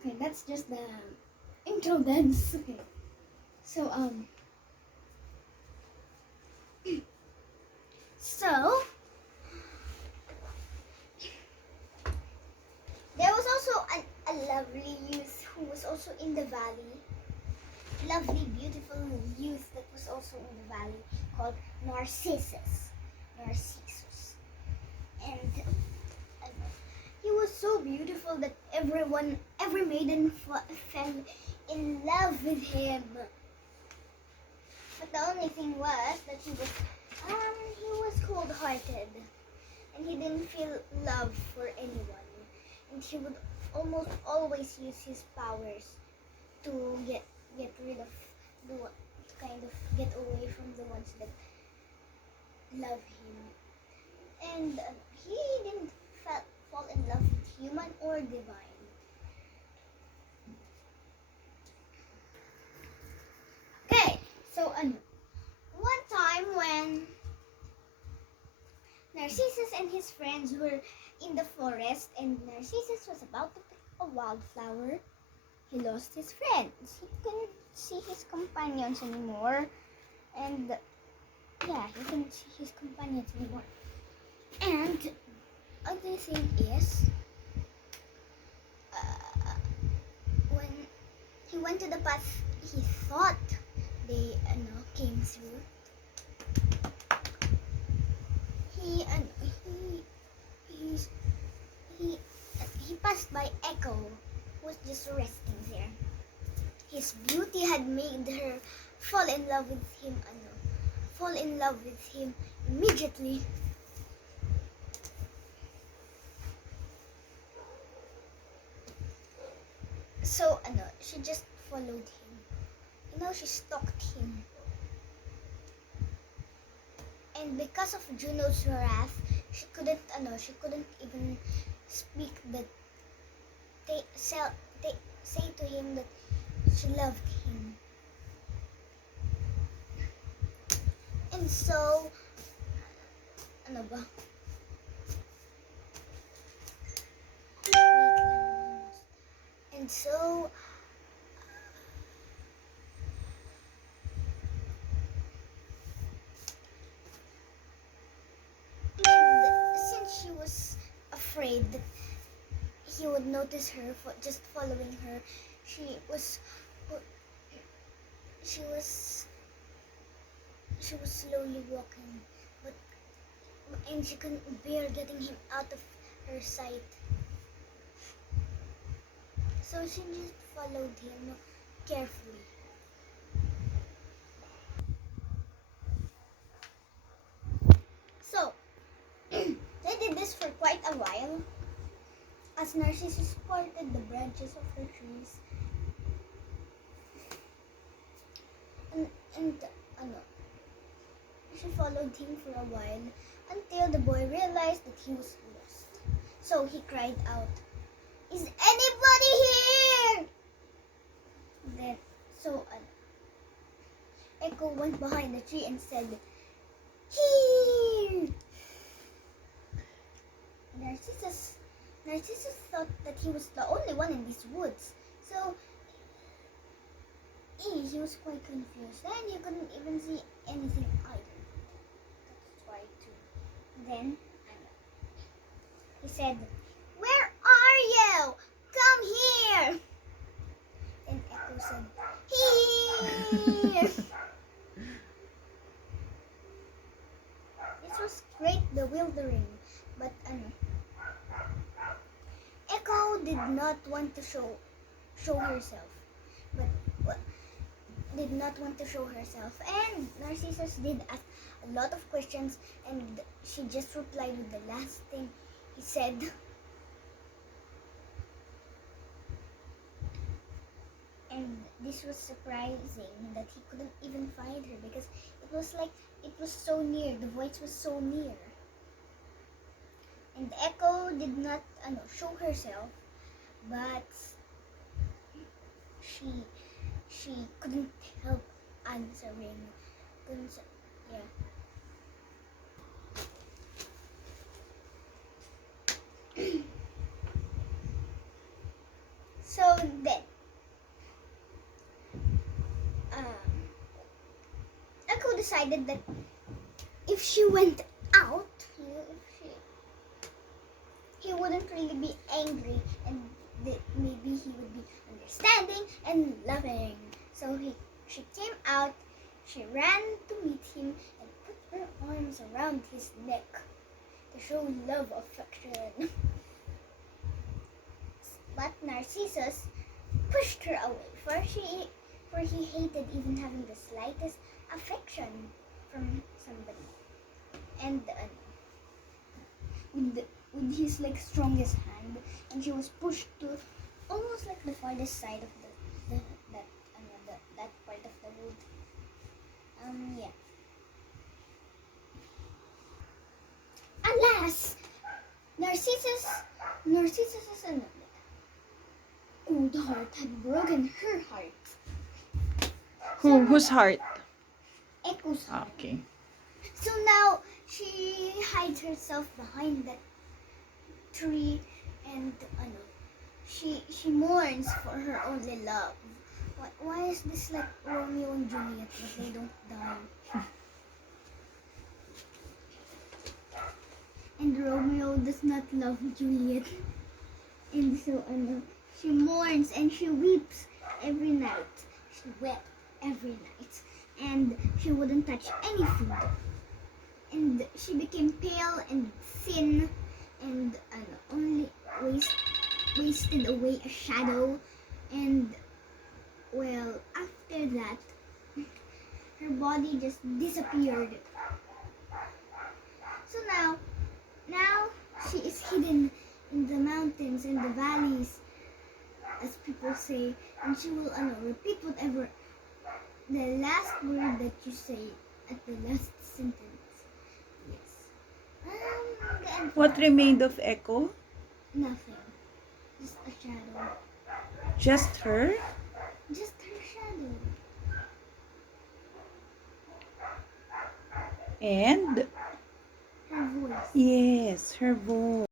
Okay, that's just the intro dance. Okay. So so there was also a lovely youth who was also in the valley. Lovely, beautiful youth that was also in the valley called Narcissus. Narcissus. And he was so beautiful that every maiden fell in love with him. But the only thing was that he was cold-hearted, and he didn't feel love for anyone, and he would almost always use his powers to get rid of to kind of get away from the ones that love him. And he didn't fall in love with human or divine. Okay, so one time when Narcissus and his friends were in the forest and Narcissus was about to pick a wildflower, he lost his friends. He couldn't see his companions anymore, and yeah, he couldn't see his companions anymore. And other thing is, when he went to the path he thought they came through, he he's, he passed by Echo, who was just resting there. His beauty had made her fall in love with him. Fall in love with him immediately. So she just followed him. She stalked him. And because of Juno's wrath, she couldn't even speak that say to him that she loved him. And so ano ba? And so since she was afraid that he would notice her for just following her, she was she was slowly walking, and she couldn't bear getting him out of her sight. So she just followed him carefully. So they did this for quite a while, as Narcissus parted the branches of the trees, and she followed him for a while until the boy realized that he was lost. So he cried out, "Is anybody here?" Then so Echo went behind the tree and said, "Here!" Narcissus thought that he was the only one in these woods, so he was quite confused, and he couldn't even see anything either. That's why too. Then he said, "Where are you? Come here!" And Echo said, "Here!" This was great bewildering, but Echo did not want to show herself, but did not want to show herself, and Narcissus did ask a lot of questions, and she just replied with the last thing he said. And this was surprising that he couldn't even find her, because it was like it was so near, the voice was so near. And Echo did not show herself, but she couldn't help answering. Yeah. So then, Echo decided that if she went out, he wouldn't really be angry, and that maybe he would be understanding and loving. So she came out, she ran to meet him and put her arms around his neck to show love, affection. But Narcissus pushed her away, for he hated even having the slightest affection from somebody. And with his strongest hand, and she was pushed to almost like the farthest side of that part of the wood. Yeah. Alas, Narcissus' cold heart had broken her heart. Whose heart? Echo's heart. Okay. So now she hides herself behind that tree, and she mourns for her only love. Why is this like Romeo and Juliet, but they don't die? And Romeo does not love Juliet, and so she mourns and she weeps every night. She wept every night, and she wouldn't touch any food. And she became pale and thin, and only wasted away a shadow. And well, after that, her body just disappeared. So now she is hidden in the mountains and the valleys, as people say, and she will repeat whatever the last word that you say at the last sentence. Yes. What remained of Echo? Nothing. Just a shadow. Just her? Just her shadow. And? Her voice. Yes, her voice.